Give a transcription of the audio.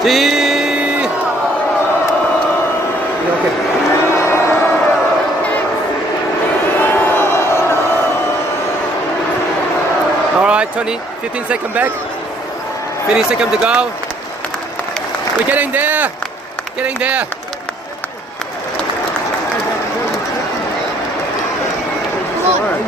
G. Okay. All right, 20, 15 seconds back. 15 seconds to go. We're getting there. Getting there. Come on.